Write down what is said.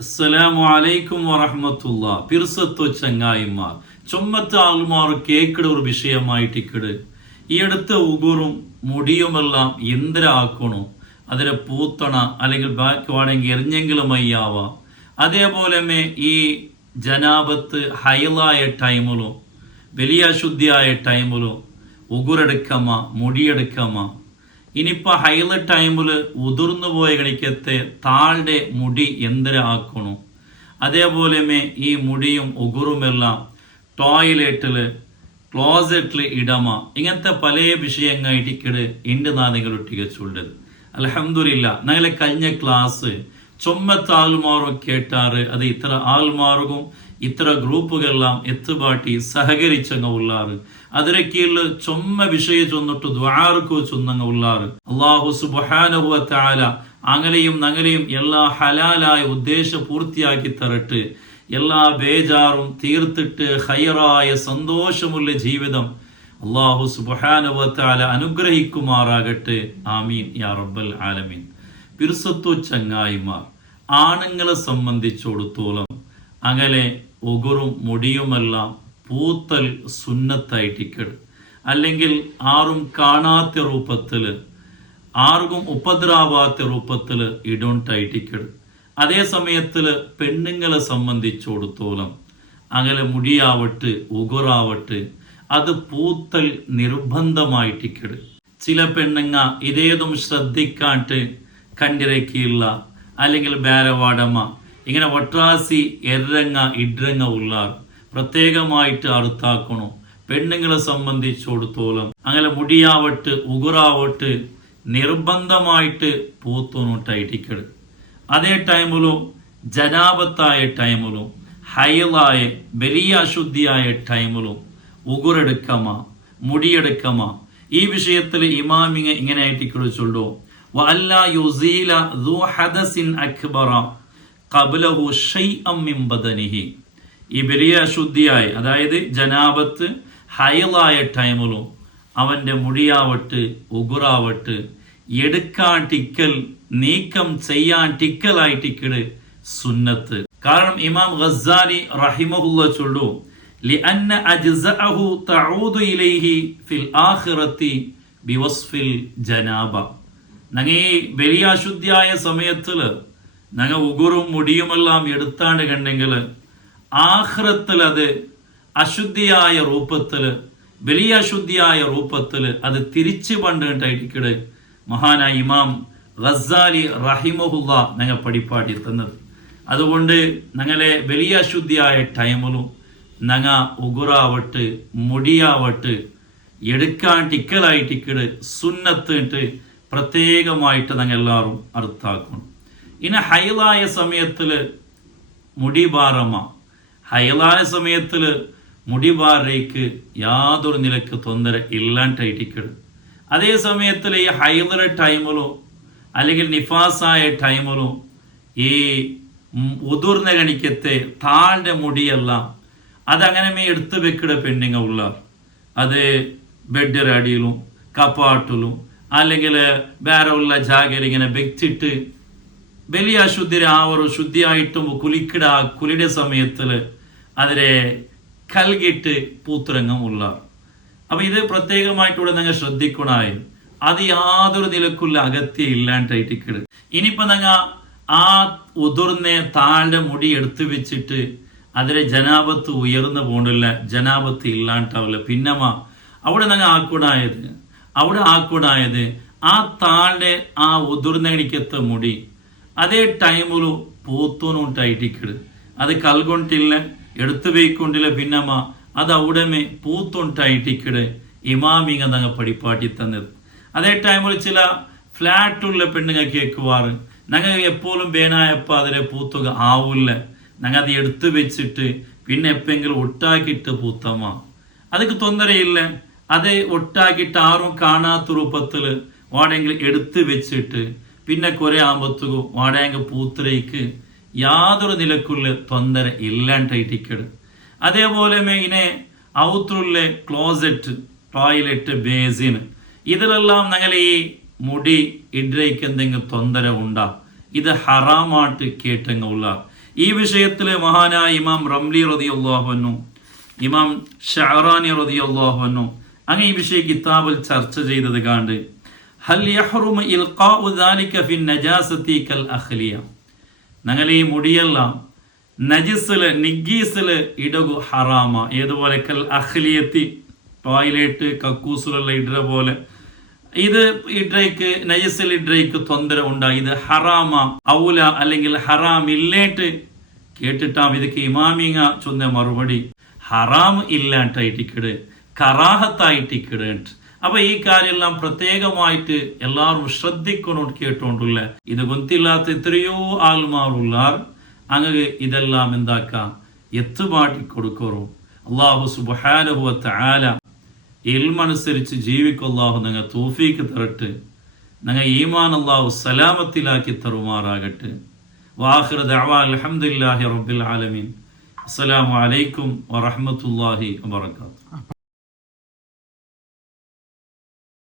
അസ്സലാമു അലൈക്കും വറഹമത്തുള്ള. പിർസത്തു ചങ്ങായിമാർ. ചുമ്മത്ത ആൾമാർ കേക്കിട ഒരു വിഷയമായിട്ടിക്കട്. ഈ അടുത്ത ഉഗുറും മുടിയുമെല്ലാം എന്തിനാക്കണോ അതിലെ പൂത്തണ അല്ലെങ്കിൽ ബാക്കി വേണമെങ്കിൽ എറിഞ്ഞെങ്കിലും അയ്യാവാം. അതേപോലെ ഈ ജനാപത്ത് ഹൈലായ ടൈമിലോ വലിയ അശുദ്ധിയായ ടൈമിലോ ഉഗുരെടുക്കമ്മ മുടിയെടുക്കമ ഇനിയിപ്പോൾ ഹൈല ടൈമിൽ ഉതിർന്നു പോയ കണിക്കത്തെ താളുടെ മുടി എന്തരാക്കണു അതേപോലെ ഈ മുടിയും ഉഗുറുമെല്ലാം ടോയ്ലറ്റിൽ ക്ലോസറ്റിൽ ഇടമ. ഇങ്ങനത്തെ പല വിഷയങ്ങൾ ഇടിക്കട് എന്റെ നാദികൾ ചൊല്ലത് അലഹമില്ല ഞങ്ങളെ കഴിഞ്ഞ ക്ലാസ് ചൊമ്മത്ത ആൾമാറും കേട്ടാറ്. അത് ഇത്ര ആൾമാർഗും ഇത്ര ഗ്രൂപ്പുകളെല്ലാം എത്തുപാട്ടി സഹകരിച്ചങ്ങ ഉള്ളാറ്. അതിരെ കീഴിൽ ചൊമ്മ വിഷയ ചൊന്നിട്ട് ദ്വാർക്കോ ചൊന്നങ്ങ ഉള്ളാറ്. അള്ളാഹു സുബാനുഭവ താല അങ്ങനെയും നങ്ങനെയും എല്ലാ ഹലാലായ ഉദ്ദേശ പൂർത്തിയാക്കി തരട്ട്. എല്ലാ ബേജാറും തീർത്തിട്ട് ഹയറായ സന്തോഷമുള്ള ജീവിതം അള്ളാഹു സുബാനുവത്താല അനുഗ്രഹിക്കുമാറാകട്ടെ. ആമീൻ. യാ റബ്ബൽ ആലമീൻ. പിർസത്തു ചങ്ങായിമാർ ആണുങ്ങളെ സംബന്ധിച്ചിടത്തോളം അങ്ങനെ ഒകുറും മുടിയുമെല്ലാം പൂത്തൽ സുന്നത്തായിട്ടിക്കട്. അല്ലെങ്കിൽ ആരും കാണാത്ത രൂപത്തിൽ ആർക്കും ഉപദ്രാവാത്ത രൂപത്തിൽ ഇടോണ്ടായിട്ടിക്കട് അതേ സമയത്തിൽ പെണ്ണുങ്ങളെ സംബന്ധിച്ചിടത്തോളം അങ്ങനെ മുടിയാവട്ട് ഉകുറാവട്ട് അത് പൂത്തൽ നിർബന്ധമായിട്ടിക്കട്. ചില പെണ്ണുങ്ങ ഇതേതും ശ്രദ്ധിക്കാണ്ട് കണ്ടിരക്കിയുള്ള അല്ലെങ്കിൽ ബാരവാടമ്മ ഇങ്ങനെ ഒട്ടാസി എരങ്ങ ഇഡ്രങ്ങ ഉള്ളാർ പ്രത്യേകമായിട്ട് അറുത്താക്കണം. പെണ്ണുങ്ങളെ സംബന്ധിച്ചിടത്തോളം അങ്ങനെ മുടിയാവട്ട് ഉകുറാവട്ട് നിർബന്ധമായിട്ട് പൂത്തോണോട്ടായിട്ടിക്കട് അതേ ടൈമിലും ജനാപത്തായ ടൈമിലും ഹയലായ വലിയ അശുദ്ധിയായ ടൈമിലും ഉകുറെടുക്കമ മുടിയെടുക്കമ. ഈ വിഷയത്തിൽ ഇമാമിങ് ഇങ്ങനെ ആയിട്ടിക്കട് ചൊല്ലോ വല്ല യുസീല ദു ഹദസിൻ അക്ബറ ഖബ്ലഹു ഷൈഅം മിൻ ബദനിഹി ഈ വലിയ അശുദ്ധിയായ അതായത് ജനാപത്ത് ഹയലായ ടൈമിലും അവൻ്റെ മുടിയാവട്ട് ഉഗുറാവട്ട് എടുക്കാൻ ടിക്കൽ നീക്കം ചെയ്യാൻ ടിക്കലായിട്ടിക്കട് സുന്നത്ത് കാരണം ഇമാം ഗസാലി റഹിമഹുല്ല ചൊല്ലു لأن أجزاءه تعود إليه في الآخرة بوصف الجنابة ഞങ്ങ ഈ വലിയ അശുദ്ധിയായ സമയത്തിൽ ഞങ്ങൾ ഉഗുറും മുടിയുമെല്ലാം എടുത്താണ്ട് കണ്ടെങ്കിൽ ആഹ്റത്തിൽ അത് അശുദ്ധിയായ രൂപത്തിൽ വലിയ അശുദ്ധിയായ രൂപത്തിൽ അത് തിരിച്ചു പണ്ടിട്ടായിരിക്കട് മഹാനായ ഇമാം ഗസാലി റഹിമഹുല്ല ഞങ്ങൾ പഠിപ്പാടി തന്നത് അതുകൊണ്ട് ഞങ്ങളെ വലിയ അശുദ്ധിയായ ടൈമിലും ഞങ്ങ ഉഗുറാവട്ട് മുടിയാവട്ട് എടുക്കാൻ ടിക്കലായിട്ടിക്കട് സുന്നത്തിട്ട് പ്രത്യേകമായിട്ട് ഞങ്ങൾ എല്ലാവരും അർത്ഥാക്കണം ഇനി ഹൈലായ സമയത്തിൽ മുടിബാറമ്മ. ഹൈലായ സമയത്തിൽ മുടിബാറേക്ക് യാതൊരു നിലയ്ക്ക് തൊന്തര ഇല്ലാണ്ടായിട്ടിക്കട് അതേ സമയത്തിൽ ഈ ഹൈലറ ടൈമിലോ അല്ലെങ്കിൽ നിഫാസായ ടൈമിലോ ഈ ഉതിർന്ന കണിക്കത്തെ താഴ്ന്ന മുടിയെല്ലാം. അതങ്ങനെ എടുത്തു വെക്കിട പെണ്ണിങ്ങ ഉള്ള അത് ബെഡ് അടിയിലും കപ്പാട്ടിലും അല്ലെങ്കിൽ വേറെ ഉള്ള ജാഗയിൽ ഇങ്ങനെ വെച്ചിട്ട് വലിയ അശുദ്ധി ഒരു ശുദ്ധിയായിട്ടും കുലിക്കിട കുലിയുടെ സമയത്തിൽ അതിലെ കൽകിട്ട് പൂത്തുരങ്ങം ഉള്ള അപ്പൊ ഇത് പ്രത്യേകമായിട്ടൂടെ നിങ്ങൾ ശ്രദ്ധിക്കണായി. അത് യാതൊരു നിലക്കുള്ള അകത്യം ഇല്ലാണ്ടായിട്ടിക്കട് ഇനിയിപ്പോൾ നിങ്ങൾ ആ ഉതിർന്നെ താഴെ മുടി എടുത്തു വെച്ചിട്ട് അതിലെ ജനാപത്ത് ഉയർന്നു പോണില്ല ജനാപത്ത് ഇല്ലാണ്ടാവില്ല. പിന്നമ്മ അവിടെ നിങ്ങൾ ആക്കുണായത് അവിടെ ആക്കൂടായത് ആ താഴെ ആ ഉതിർന്നണിക്കത്ത മുടി. അതേ ടൈമിലും പൂത്തോനുണ്ടായിട്ടിക്കട് അത് കൽകൊണ്ടില്ല എടുത്തു പോയിക്കൊണ്ടില്ല പിന്നമ്മ അത് അവിടമേ പൂത്തുണ്ടായിട്ടിക്കട് ഇമാമിങ്ങ ഞങ്ങൾ പടിപ്പാട്ടി തന്നത്. അതേ ടൈമിൽ ചില ഫ്ലാറ്റുള്ള പെണ്ണുങ്ങൾ കേൾക്കുവാറ്. ഞങ്ങൾ എപ്പോഴും വേണായപ്പോൾ അതിലെ പൂത്തുക ആവില്ല. ഞങ്ങൾ അത് എടുത്തു വെച്ചിട്ട് പിന്നെ എപ്പെങ്കിലും ഒട്ടാക്കിയിട്ട് പൂത്തമ്മ അതൊക്കെ തൊന്തരയില്ല അത് ഒട്ടാക്കിയിട്ട് ആരും കാണാത്ത രൂപത്തിൽ വാടകങ്ങൾ എടുത്തു വെച്ചിട്ട് പിന്നെ കുറെ ആകുമ്പോഴത്തേക്കും വാടയെങ്കിൽ പൂത്തിലേക്ക് യാതൊരു നിലക്കുള്ള തൊന്തര ഇല്ലാണ്ടായിട്ടിക്കട് അതേപോലെ ഇങ്ങനെ ഔത്തുള്ള ക്ലോസറ്റ് ടോയ്ലറ്റ് ബേസിൻ ഇതിലെല്ലാം ഞങ്ങൾ ഈ മുടി ഇടയ്ക്ക് എന്തെങ്കിലും തൊന്തര ഉണ്ടാ? ഇത് ഹറാമായിട്ട് കേട്ടങ്ങുള്ള. ഈ വിഷയത്തിൽ മഹാനായ ഇമാം റംലി റതി അള്ളാഹുനു ഇമാം ഷഹറാനി റതി അങ്ങനെ ഈ വിഷയ കിതാബിൽ ചർച്ച ചെയ്തത് കാണ്ട് ഹൽ യഹ്റുമ ഇൽഖാഉ ദാലിക ഫി നജാസതി കൽ അഖ്ലിയ. ഞങ്ങൾ ഈ മുടിയെല്ലാം നജിസിൽ നിഗീസിൽ ഇടകു ഹറാമ. ഏതുപോലെ കൽ അഖ്ലിയത്തി ടോയ്ലറ്റ് കക്കൂസിലുള്ള ഇട പോലെ. ഇത് ഇഡ്രയ്ക്ക് നജസിൽ ഇഡ്രയ്ക്ക് തൊന്തര ഉണ്ടായി ഇത് ഹറാമ. ഔല അല്ലെങ്കിൽ ഹറാം ഇല്ലേട്ട് കേട്ടിട്ടാം ഇതൊക്കെ ഇമാമിങ്ങ ചൊന്ന മറുപടി. ഹറാം ഇല്ലാണ്ടായിട്ടിക്കട് കറാഹത്തായിട്ടിക്കട് അപ്പൊ ഈ കാര്യമെല്ലാം പ്രത്യേകമായിട്ട് എല്ലാവരും ശ്രദ്ധിക്കണം കേട്ടോണ്ടുള്ള ഇത് ഗൊന്തില്ലാത്ത എത്രയോ ആൽമാറുള്ള അങ്ങനെ ഇതെല്ലാം എന്താക്കാം? എത്തുപാട്ടി കൊടുക്കറോ? അള്ളാഹു സുബാനുഭവത്തെ ആല എൽമനുസരിച്ച് ജീവിക്കൊള്ളാഹു നിങ്ങൾ തോഫീക്ക് തരട്ട്. നിങ്ങൾ ഈമാൻ അള്ളാഹു സലാമത്തിലാക്കി തരുമാറാകട്ടെ. വാഹിർ ദഅവാ അൽഹംദുലില്ലാഹി റബ്ബിൽ ആലമീൻ. അസ്സലാമു അലൈക്കും വറഹ്മത്തുള്ളാഹി വബറകാതുഹു.